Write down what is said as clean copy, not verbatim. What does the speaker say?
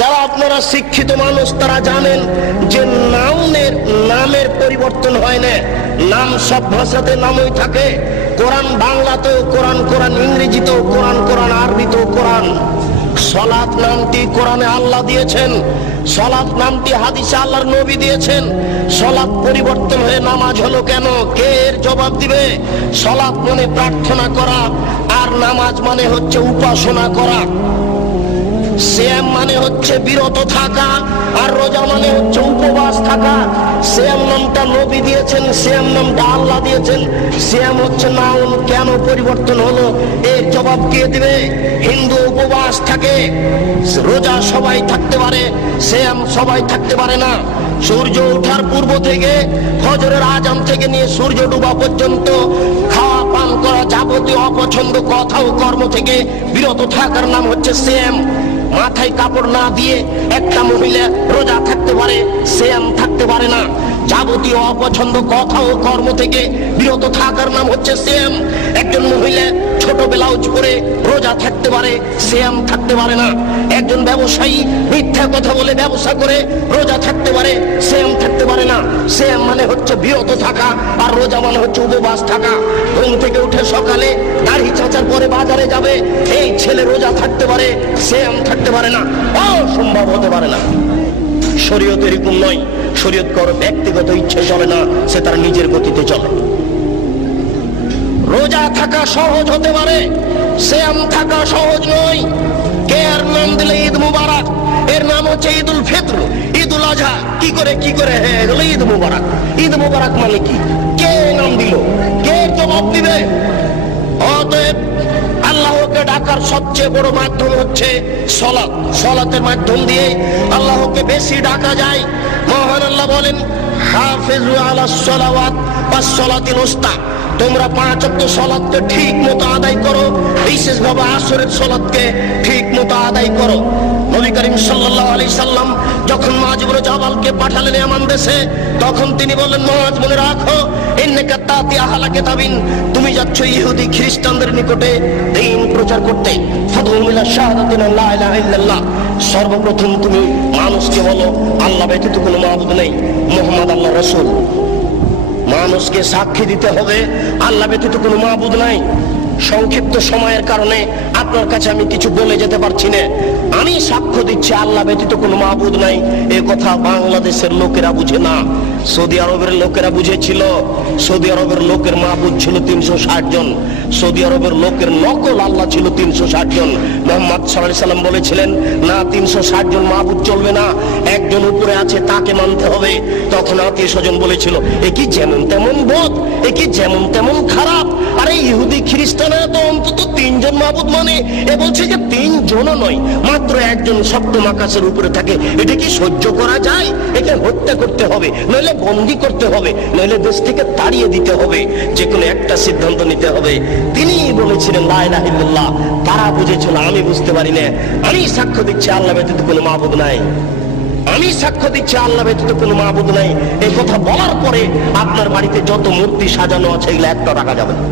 যারা আপনারা শিক্ষিত মানুষ তারা জানেন যে নামের পরিবর্তন হয় না, নাম সব ভাষাতে নামই থাকে। কোরআন বাংলাতেও কোরআন, কোরআন ইংরেজিতেও কোরআন, কোরআন আরবিতেও কোরআন। সলাত নামটি কোরআনে আল্লাহ দিয়েছেন, সলাত নামটি হাদিসে আল্লাহর নবী দিয়েছেন। সলাত পরিবর্তন হয়ে নামাজ হলো কেন? কে এর জবাব দিবে? সলাত মানে প্রার্থনা করা, আর নামাজ মানে হচ্ছে উপাসনা করা। সিয়াম মানে হচ্ছে বিরত থাকা, আর রোজা মানে হচ্ছে উপবাস থাকা। সিয়াম নামটা নবী দিয়েছেন, সিয়াম নামটা আল্লাহ দিয়েছেন। সিয়াম হচ্ছে নাউন, কেন পরিবর্তন হলো এর জবাব কে দিবে? হিন্দু উপবাস থাকে, রোজা সবাই থাকতে পারে, সিয়াম সবাই থাকতে পারে না। সূর্য ওঠার পূর্ব থেকে ফজরের আজান থেকে নিয়ে সূর্য ডুবা পর্যন্ত খাওয়া পান করা যাবতীয় অপছন্দ কথা ও কর্ম থেকে বিরত থাকার নাম হচ্ছে সিয়াম। মাথায় কাপড় না দিয়ে একটা মহিলা রোজা থাকতে পারে, সিয়াম থাকতে পারে না। যাবতীয় অপছন্দ কথা ও কর্ম থেকে বিরত থাকার নাম হচ্ছে সিয়াম। একজন মহিলা ছোট ব্লাউজ পরে রোজা থাকতে পারে, সিয়াম থাকতে পারে না। একজন ব্যবসায়ী মিথ্যা কথা বলে ব্যবসা করে রোজা থাকতে পারে, সিয়াম থাকতে পারে না। সিয়াম মানে হচ্ছে বিরত থাকা, আর রোজা মানে হচ্ছে উপবাস থাকা। ঘুম থেকে উঠে সকালে দাড়ি চাঁচার পরে বাজারে যাবে, এই ছেলে রোজা থাকতে পারে, সিয়াম থাকতে পারে না, অসম্ভব হতে পারে না। শরীয়ত এরকম নয়। শরীয়ত কারো ব্যক্তিগত ইচ্ছে চলে না, সে তার নিজের গতিতে চলে। রোজা থাকা সহজ হতে পারে, সিয়াম থাকা সহজ নয়। কে এর নাম দিলে ঈদ মুবারক, এর নাম হচ্ছে ঈদুল ফিতর, ঈদুল আজহা। কি করে হ্যাঁ ঈদ মুবারক। ঈদ মুবারক মানে কি? কে নাম দিল? কে জবাব দিবে? অতএব আল্লাহকে ডাকার সবচেয়ে বড় মাধ্যম হচ্ছে সলাত। সলাতের মাধ্যম দিয়ে আল্লাহকে বেশি ডাকা যায়। মহান আল্লাহ বলেন, হাফিজু আলাস সালাওয়াত ওয়াস সালাতিল উস্তা, তোমরা 5 ওয়াক্ত সালাতকে ঠিক মতো আদায় করো, বিশেষভাবে আসরের সালাতকে ঠিক মতো আদায় করো। নবী করিম সাল্লাল্লাহু আলাইহি সাল্লাম যখন মুআয ইবনে জাবালকে পাঠালেন ইয়ামান দেশে, তখন তিনি বললেন, মুআয মনে রাখো, ইন্নাকা তাতি আহলা কিতাবিন, তুমি যাচ্ছ ইহুদি খ্রিস্টানদের নিকটে দ্বীন প্রচার করতে। ফাদউ ইলা শাহাদাতি লা ইলাহা ইল্লাল্লাহ, সর্বপ্রথম তুমি মানুষকে বলো আল্লাহ ব্যতীত কোনো মাবুদ নেই, মুহাম্মদ আল্লাহর রাসূল। মানুষকে সাক্ষী দিতে হবে আল্লাহ ব্যতীত কোনো মাবুদ নাই। সংক্ষিপ্ত সময়ের কারণে আপনার কাছে আমি কিছু বলে যেতে পারছি না। আমি সাক্ষ্য দিচ্ছি আল্লাহ ব্যতীত কোনো মাবুদ নাই, এ কথা বাংলাদেশের লোকেরা বুঝে না, সৌদি আরবের লোকেরা বুঝেছিল। সৌদি আরবের লোকের মাবুদ ছিল 360 জন, সৌদি আরবের লোকের নকল আল্লাহ ছিল 360 জন। মুহাম্মদ সাল্লাল্লাহু আলাইহি সাল্লাম বলেছিলেন, না 360 জন মাবুদ চলবে না, একজন উপরে আছে তাকে মানতে হবে। তখন আত্মীয় স্বজন বলেছিল, এ কি যেমন তেমন বোধ, এ কি যেমন তেমন খারাপ। আরে ইহুদি খ্রিস্টানরা তো অন্তত 3 জন মাবুদ মানে, এ বলছে যে 3 জনও নয়, মাত্র একজন সপ্তম আকাশের উপরে থাকে। এটা কি সহ্য করা যায়? একে হত্যা করতে হবে, নইলে বন্দী করতে হবে, নইলে দেশ থেকে তাড়িয়ে দিতে হবে। যে কোনো একটা সিদ্ধান্ত নিতে হবে। তিনি বলেছিলেন লা ইলাহা ইল্লাল্লাহ। তারা বুঝেছিল, আমি বুঝতে পারি না। আমি সাক্ষ্য দিচ্ছি আল্লাহ ব্যতীত কোনো মাবুদ নাই, আমি সাক্ষ্য দিচ্ছি আল্লাহ ব্যতীত কোনো মাবুদ নাই। এই কথা বলার পরে আপনার বাড়িতে যত মূর্তি সাজানো আছে এগুলো একটা রাখা যাবে না।